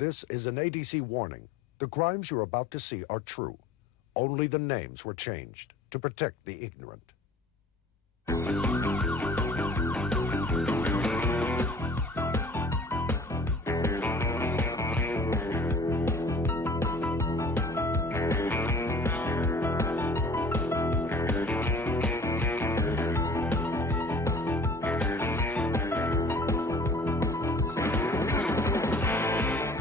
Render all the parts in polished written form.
This is an ADC warning. The crimes you're about to see are true. Only the names were changed to protect the ignorant.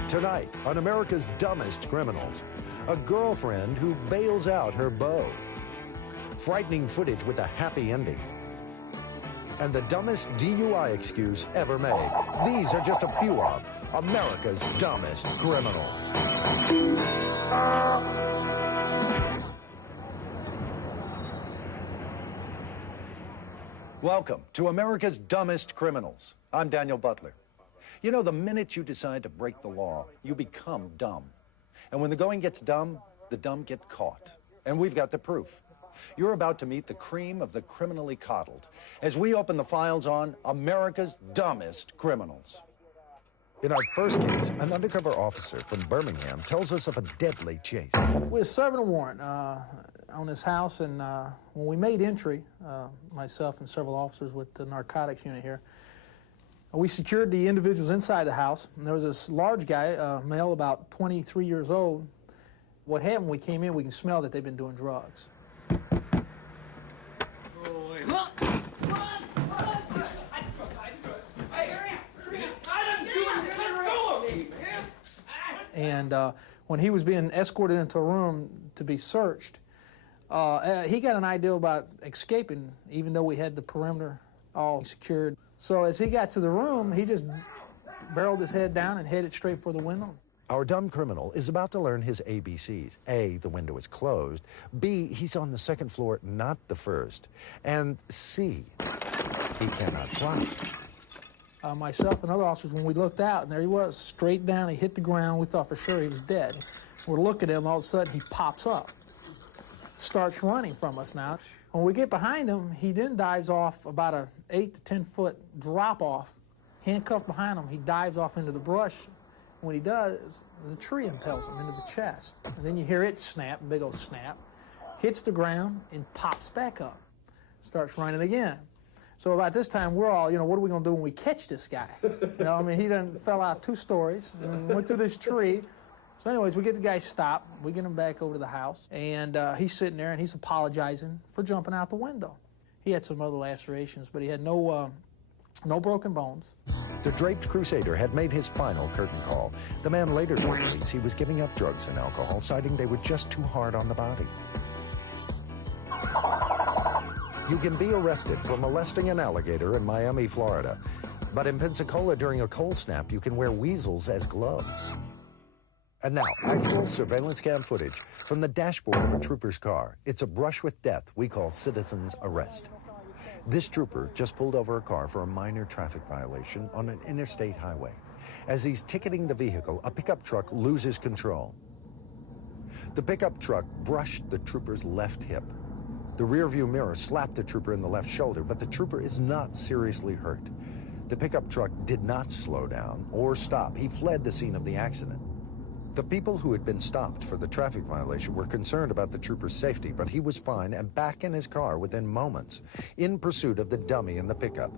Tonight, on America's Dumbest Criminals, a girlfriend who bails out her beau. Frightening footage with a happy ending. And the dumbest DUI excuse ever made. These are just a few of America's Dumbest Criminals. Welcome to America's Dumbest Criminals. I'm Daniel Butler. You know, the minute you decide to break the law, you become dumb. And when the going gets dumb, the dumb get caught. And we've got the proof. You're about to meet the cream of the criminally coddled as we open the files on America's Dumbest Criminals. In our first case, an undercover officer from Birmingham tells us of a deadly chase. We were serving a warrant on this house, and when we made entry, myself and several officers with the narcotics unit here, we secured the individuals inside the house, and there was this large guy, male about 23 years old. What happened when we came in, we can smell that they've been doing drugs. And when he was being escorted into a room to be searched, he got an idea about escaping, even though we had the perimeter all secured. So as he got to the room, he just barreled his head down and headed straight for the window. Our dumb criminal is about to learn his ABCs. A, the window is closed. B, he's on the second floor, not the first. And C, he cannot fly. Myself and other officers, when we looked out, and there he was, straight down, he hit the ground. We thought for sure he was dead. We're looking at him, all of a sudden he pops up, starts running from us now. When we get behind him, he then dives off about a 8 to 10 foot drop off, handcuffed behind him. He dives off into the brush. When he does, the tree impels him into the chest. And then you hear it snap, big old snap, hits the ground and pops back up, starts running again. So about this time, we're all, what are we gonna do when we catch this guy? He done fell out 2 stories and went through this tree. So anyways, we get the guy stopped, we get him back over to the house, and he's sitting there and he's apologizing for jumping out the window. He had some other lacerations, but he had no broken bones. The draped crusader had made his final curtain call. The man later told police he was giving up drugs and alcohol, citing they were just too hard on the body. You can be arrested for molesting an alligator in Miami, Florida. But in Pensacola during a cold snap, you can wear weasels as gloves. And now, actual surveillance cam footage from the dashboard of a trooper's car. It's a brush with death we call citizen's arrest. This trooper just pulled over a car for a minor traffic violation on an interstate highway. As he's ticketing the vehicle, a pickup truck loses control. The pickup truck brushed the trooper's left hip. The rearview mirror slapped the trooper in the left shoulder, but the trooper is not seriously hurt. The pickup truck did not slow down or stop. He fled the scene of the accident. The people who had been stopped for the traffic violation were concerned about the trooper's safety, but he was fine and back in his car within moments, in pursuit of the dummy in the pickup.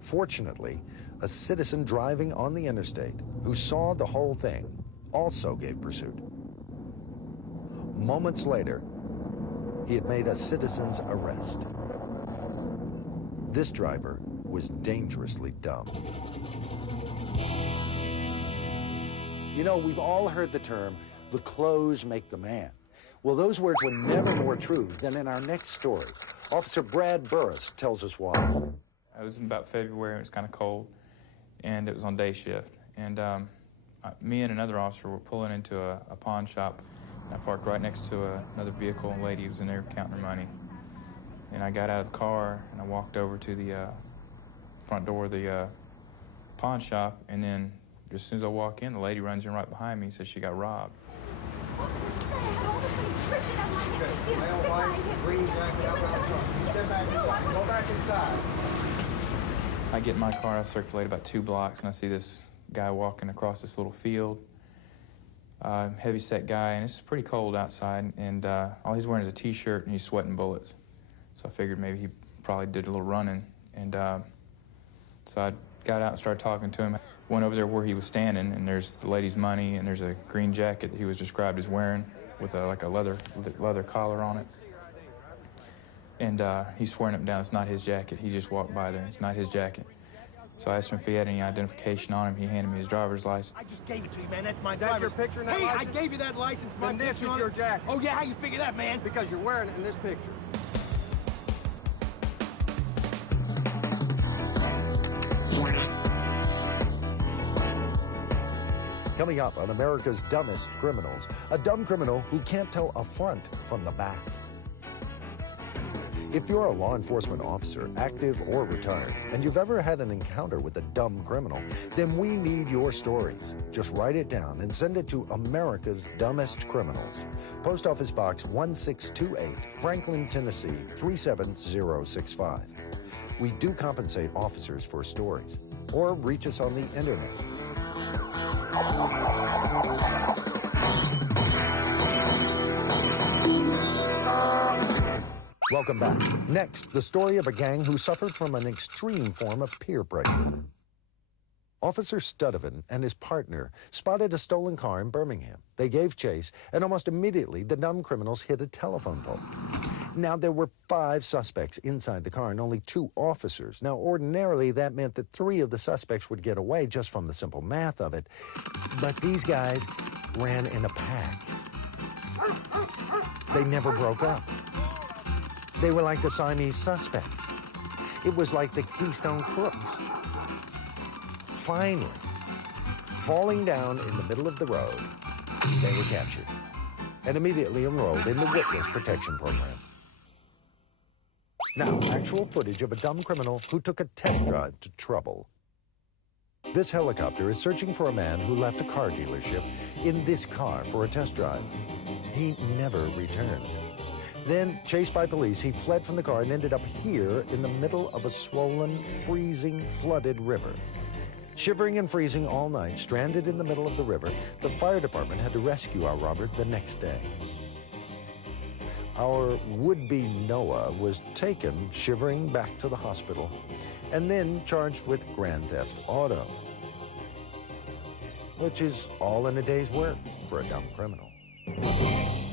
Fortunately, a citizen driving on the interstate who saw the whole thing also gave pursuit. Moments later, he had made a citizen's arrest. This driver was dangerously dumb. We've all heard the term, the clothes make the man. Well, those words were never more true than in our next story. Officer Brad Burris tells us why. It was about February, it was kind of cold, and it was on day shift. And me and another officer were pulling into a pawn shop, and I parked right next to another vehicle, and a lady was in there counting her money. And I got out of the car, and I walked over to the front door of the pawn shop, and then as soon as I walk in, the lady runs in right behind me and says she got robbed. I get in my car, I circulate about 2 blocks, and I see this guy walking across this little field. heavy-set guy, and it's pretty cold outside, and all he's wearing is a T-shirt, and he's sweating bullets. So I figured maybe he probably did a little running, and so I got out and started talking to him. Went over there where he was standing, and there's the lady's money, and there's a green jacket that he was described as wearing with like a leather collar on it. And he's swearing up down it's not his jacket. He just walked by there. It's not his jacket. So I asked him if he had any identification on him. He handed me his driver's license. I just gave it to you, man. That's my Is that your picture in that Hey, license? I gave you that license. My Then this picture is on your it. jacket. Oh, yeah? How you figure that, man? Because you're wearing it in this picture. Coming up on America's Dumbest Criminals, a dumb criminal who can't tell a front from the back. If you're a law enforcement officer, active or retired, and you've ever had an encounter with a dumb criminal, then we need your stories. Just write it down and send it to America's Dumbest Criminals. Post Office Box 1628, Franklin, Tennessee 37065. We do compensate officers for stories, or reach us on the internet. Welcome back. Next, the story of a gang who suffered from an extreme form of peer pressure. Officer Studevin and his partner spotted a stolen car in Birmingham. They gave chase, and almost immediately, the dumb criminals hit a telephone pole. Now, there were 5 suspects inside the car and only 2 officers. Now, ordinarily, that meant that 3 of the suspects would get away just from the simple math of it. But these guys ran in a pack. They never broke up. They were like the Siamese suspects. It was like the Keystone Crooks. Finally, falling down in the middle of the road, they were captured and immediately enrolled in the Witness Protection Program. Now, actual footage of a dumb criminal who took a test drive to trouble. This helicopter is searching for a man who left a car dealership in this car for a test drive. He never returned. Then, chased by police, he fled from the car and ended up here in the middle of a swollen, freezing, flooded river. Shivering and freezing all night, stranded in the middle of the river, the fire department had to rescue our robber the next day. Our would-be Noah was taken shivering back to the hospital and then charged with grand theft auto, which is all in a day's work for a dumb criminal.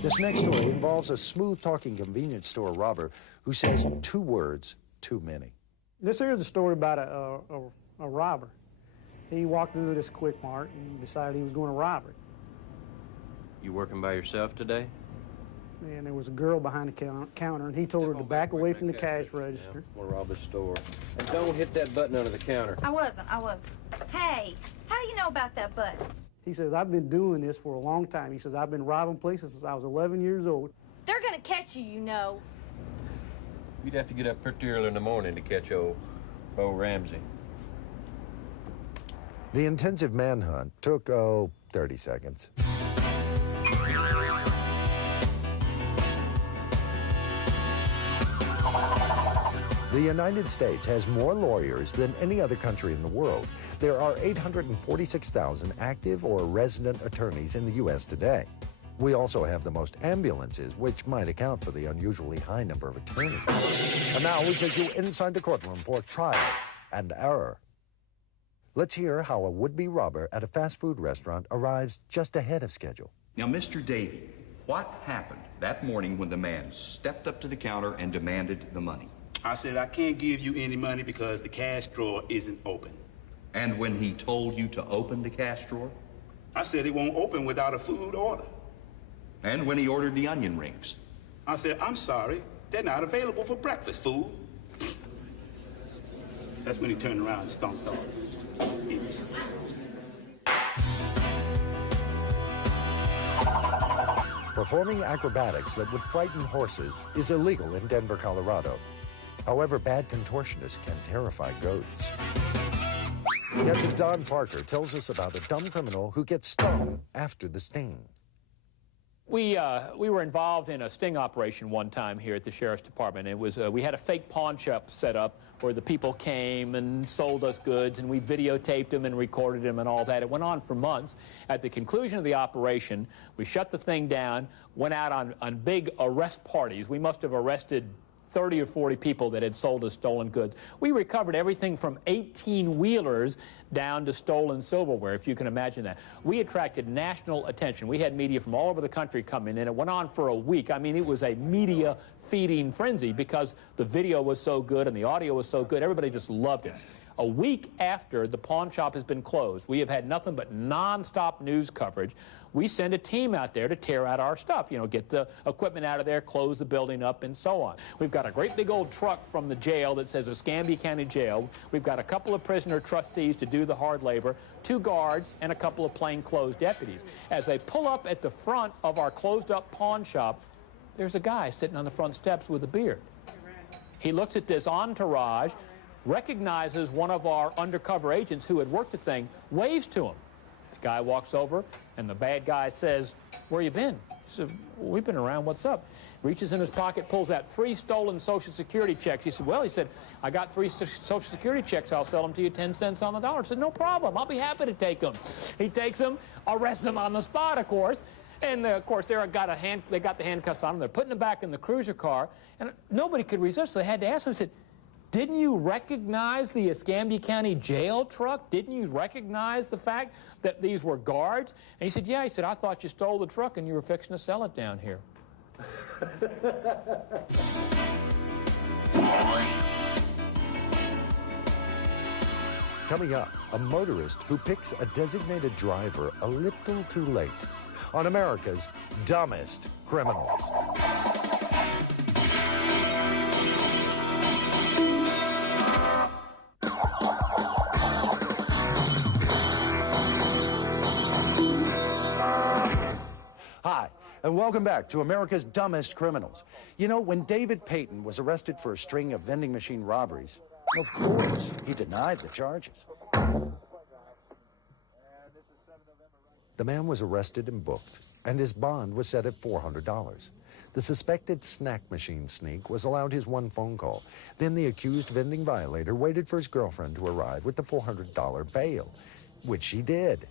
This next story involves a smooth-talking convenience store robber who says 2 words too many. This here is a story about a robber. He walked into this Quick Mart and decided he was going to rob it. You working by yourself today? And there was a girl behind the counter, and he told her to back away from the cash register. We'll rob a store. And don't hit that button under the counter. I wasn't. Hey, how do you know about that button? He says, I've been doing this for a long time. He says, I've been robbing places since I was 11 years old. They're gonna catch you, you know. You'd have to get up pretty early in the morning to catch old Beau Ramsey. The intensive manhunt took, 30 seconds. The United States has more lawyers than any other country in the world. There are 846,000 active or resident attorneys in the U.S. today. We also have the most ambulances, which might account for the unusually high number of attorneys. And now we take you inside the courtroom for trial and error. Let's hear how a would-be robber at a fast food restaurant arrives just ahead of schedule. Now, Mr. Davey, what happened that morning when the man stepped up to the counter and demanded the money? I said, I can't give you any money because the cash drawer isn't open. And when he told you to open the cash drawer? I said it won't open without a food order. And when he ordered the onion rings? I said, I'm sorry, they're not available for breakfast, fool. That's when he turned around and stomped off. Performing acrobatics that would frighten horses is illegal in Denver, Colorado. However, bad contortionists can terrify goats. Detective Don Parker tells us about a dumb criminal who gets stung after the sting. We were involved in a sting operation one time here at the Sheriff's Department. It was, we had a fake pawn shop set up where the people came and sold us goods, and we videotaped them and recorded them and all that. It went on for months. At the conclusion of the operation, we shut the thing down, went out on big arrest parties. We must have arrested 30 or 40 people that had sold us stolen goods. We recovered everything from 18-wheelers down to stolen silverware, if you can imagine that. We attracted national attention. We had media from all over the country come in, and it went on for a week. I mean, it was a media feeding frenzy because the video was so good and the audio was so good. Everybody just loved it. A week after the pawn shop has been closed, we have had nothing but non-stop news coverage. We send a team out there to tear out our stuff, you know, get the equipment out of there, close the building up, and so on. We've got a great big old truck from the jail that says Escambia County Jail. We've got a couple of prisoner trustees to do the hard labor, 2 guards, and a couple of plainclothes deputies. As they pull up at the front of our closed-up pawn shop, there's a guy sitting on the front steps with a beard. He looks at this entourage, recognizes one of our undercover agents who had worked the thing, waves to him. The guy walks over, and the bad guy says, "Where you been?" He said, "We've been around, what's up?" Reaches in his pocket, pulls out 3 stolen Social Security checks. He said, "Well," he said, "I got 3 Social Security checks. I'll sell them to you 10 cents on the dollar." I said, "No problem. I'll be happy to take them." He takes them, arrests them on the spot, of course. And, of course, they got the handcuffs on them. They're putting them back in the cruiser car. And nobody could resist. They had to ask him. He said, "Didn't you recognize the Escambia County Jail truck? Didn't you recognize the fact that these were guards?" And he said, "Yeah." He said, "I thought you stole the truck and you were fixing to sell it down here." Coming up, a motorist who picks a designated driver a little too late on America's Dumbest Criminals. Hi, and welcome back to America's Dumbest Criminals. You know, when David Payton was arrested for a string of vending machine robberies, of course, he denied the charges. The man was arrested and booked, and his bond was set at $400. The suspected snack machine sneak was allowed his 1 phone call. Then the accused vending violator waited for his girlfriend to arrive with the $400 bail, which she did.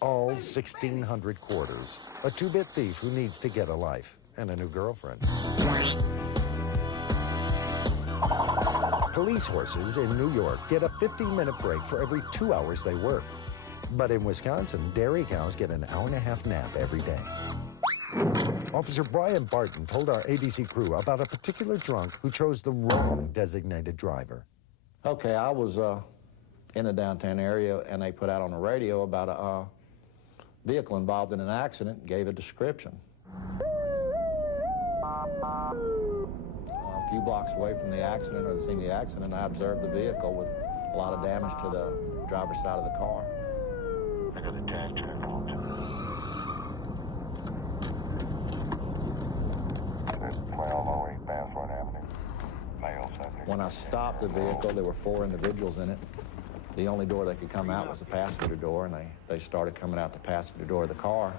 All 1,600 quarters. A 2-bit thief who needs to get a life and a new girlfriend. Police horses in New York get a 15-minute break for every 2 hours they work. But in Wisconsin, dairy cows get an hour-and-a-half nap every day. Officer Brian Barton told our ABC crew about a particular drunk who chose the wrong designated driver. Okay, I was in the downtown area, and they put out on the radio about a vehicle involved in an accident, gave a description. A few blocks away from the accident, or the scene of the accident, I observed the vehicle with a lot of damage to the driver's side of the car. I got a tag track on it. 1208 Basswood Avenue, male subject. When I stopped the vehicle, there were 4 individuals in it. The only door they could come out was the passenger door, and they started coming out the passenger door of the car.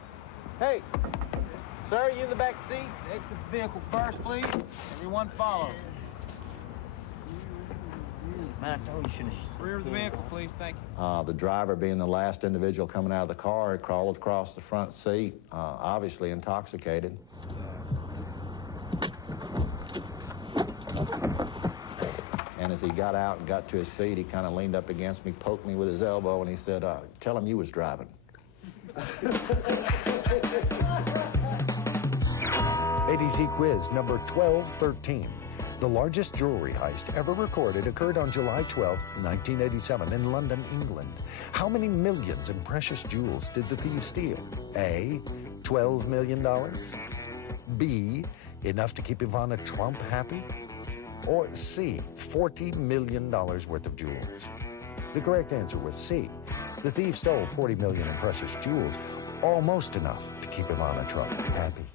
Hey, sir, you in the back seat? Exit the vehicle first, please. Everyone follow. Man, I told you shouldn't have... Rear of the vehicle, please. Thank you. The driver, being the last individual coming out of the car, crawled across the front seat, obviously intoxicated. And as he got out and got to his feet, he kind of leaned up against me, poked me with his elbow, and he said, "Tell him you was driving." ABC quiz number 1213. The largest jewelry heist ever recorded occurred on July 12, 1987 in London, England. How many millions in precious jewels did the thieves steal? A, $12 million. B, enough to keep Ivana Trump happy? Or C, $40 million worth of jewels? The correct answer was C. The thief stole $40 million in precious jewels, almost enough to keep Ivana Trump happy.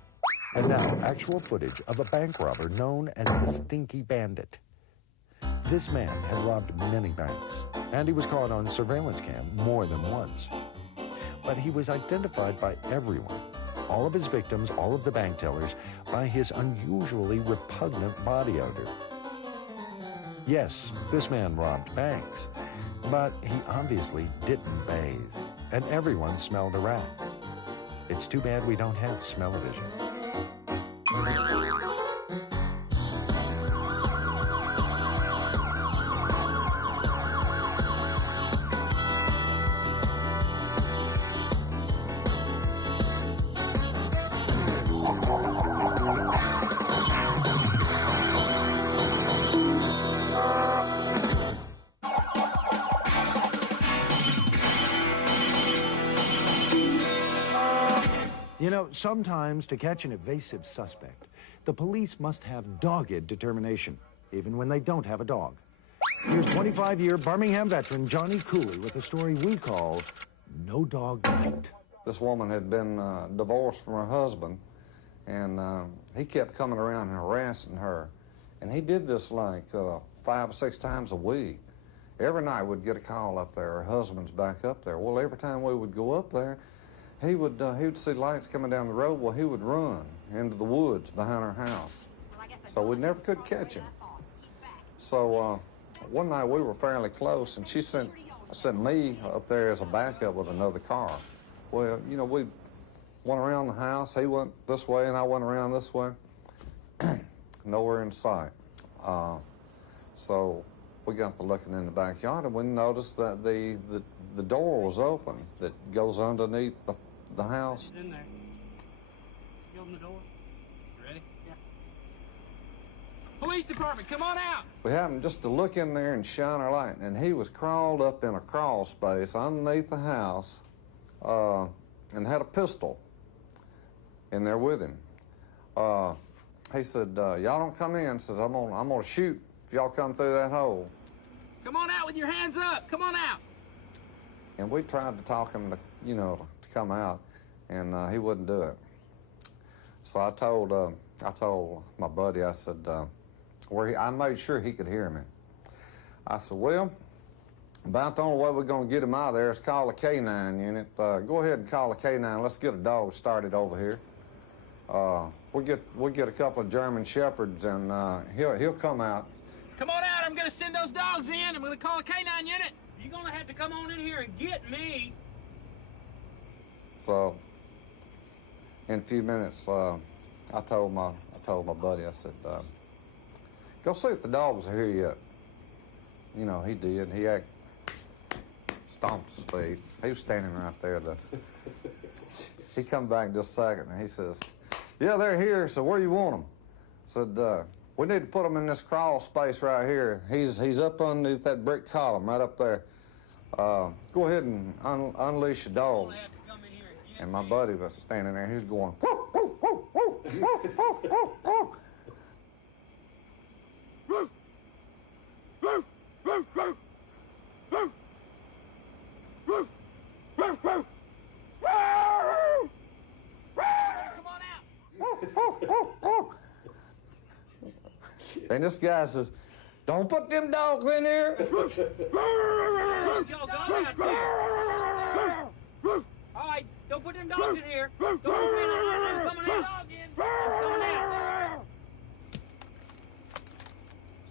And now, actual footage of a bank robber known as the Stinky Bandit. This man had robbed many banks, and he was caught on surveillance cam more than once. But he was identified by everyone all of his victims, all of the bank tellers, by his unusually repugnant body odor. Yes, this man robbed banks, but he obviously didn't bathe, and everyone smelled a rat. It's too bad we don't have smell-o-vision. You know, sometimes to catch an evasive suspect, the police must have dogged determination, even when they don't have a dog. Here's 25-year Birmingham veteran Johnny Cooley with a story we call No Dog Night. This woman had been divorced from her husband, and he kept coming around and harassing her. And he did this like 5 or 6 times a week. Every night we'd get a call up there, her husband's back up there. Well, every time we would go up there, he would see lights coming down the road. Well, he would run into the woods behind our house. So we never could catch him. So one night we were fairly close, and she sent me up there as a backup with another car. Well, you know, we went around the house. He went this way, and I went around this way. Nowhere in sight. So we got to looking in the backyard, and we noticed that the door was open that goes underneath the house. In there. You open the door. Ready? Yeah. Police department, come on out! We happened just to look in there and shine our light, and he was crawled up in a crawl space underneath the house and had a pistol in there with him. He said, y'all don't come in. Says, I'm gonna shoot if y'all come through that hole. Come on out with your hands up. Come on out. And we tried to talk him to, you know, to come out, and he wouldn't do it. So I told my buddy, I said, I made sure he could hear me. I said, well, about the only way we're gonna get him out of there is call a K9 unit. Go ahead and call a K9. Let's get a dog started over here. We'll get a couple of German Shepherds, and he'll come out. Come on out. I'm gonna send those dogs in. I'm gonna call a K9 unit. You're gonna have to come on in here and get me. So, in a few minutes, I told my buddy, I said, go see if the dogs are here yet. You know, he did. He stomped his feet. He was standing right there. He come back just a second, and he says, yeah, they're here, so where you want them? Said, we need to put them in this crawl space right here. He's up underneath that brick column right up there. Go ahead and unleash your dogs. And my buddy was standing there. He was going, woo, woo, woo, woo, woo, woo, woo, woo. Woo, woo, woo, woo, woo, woo, woo, woo, woo. Come on out. And this guy says, don't put them dogs in here. All right, don't put them dogs in here. Don't put some of them dogs in. Come out.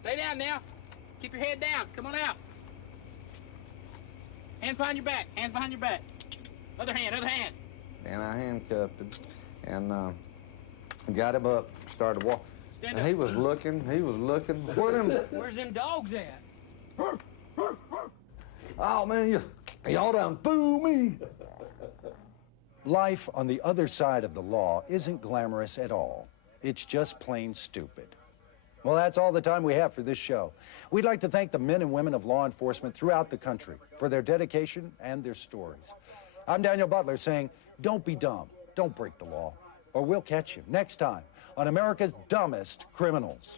Stay down now. Keep your head down. Come on out. Hands behind your back. Hands behind your back. Other hand, other hand. And I handcuffed him and got him up, started walking. Stand and up. he was looking. Where's them dogs at? Oh, man, y'all done fooled me. Life on the other side of the law isn't glamorous at all. It's just plain stupid. Well, that's all the time we have for this show. We'd like to thank the men and women of law enforcement throughout the country for their dedication and their stories. I'm Daniel Butler saying, don't be dumb, don't break the law, or we'll catch you next time on America's Dumbest Criminals.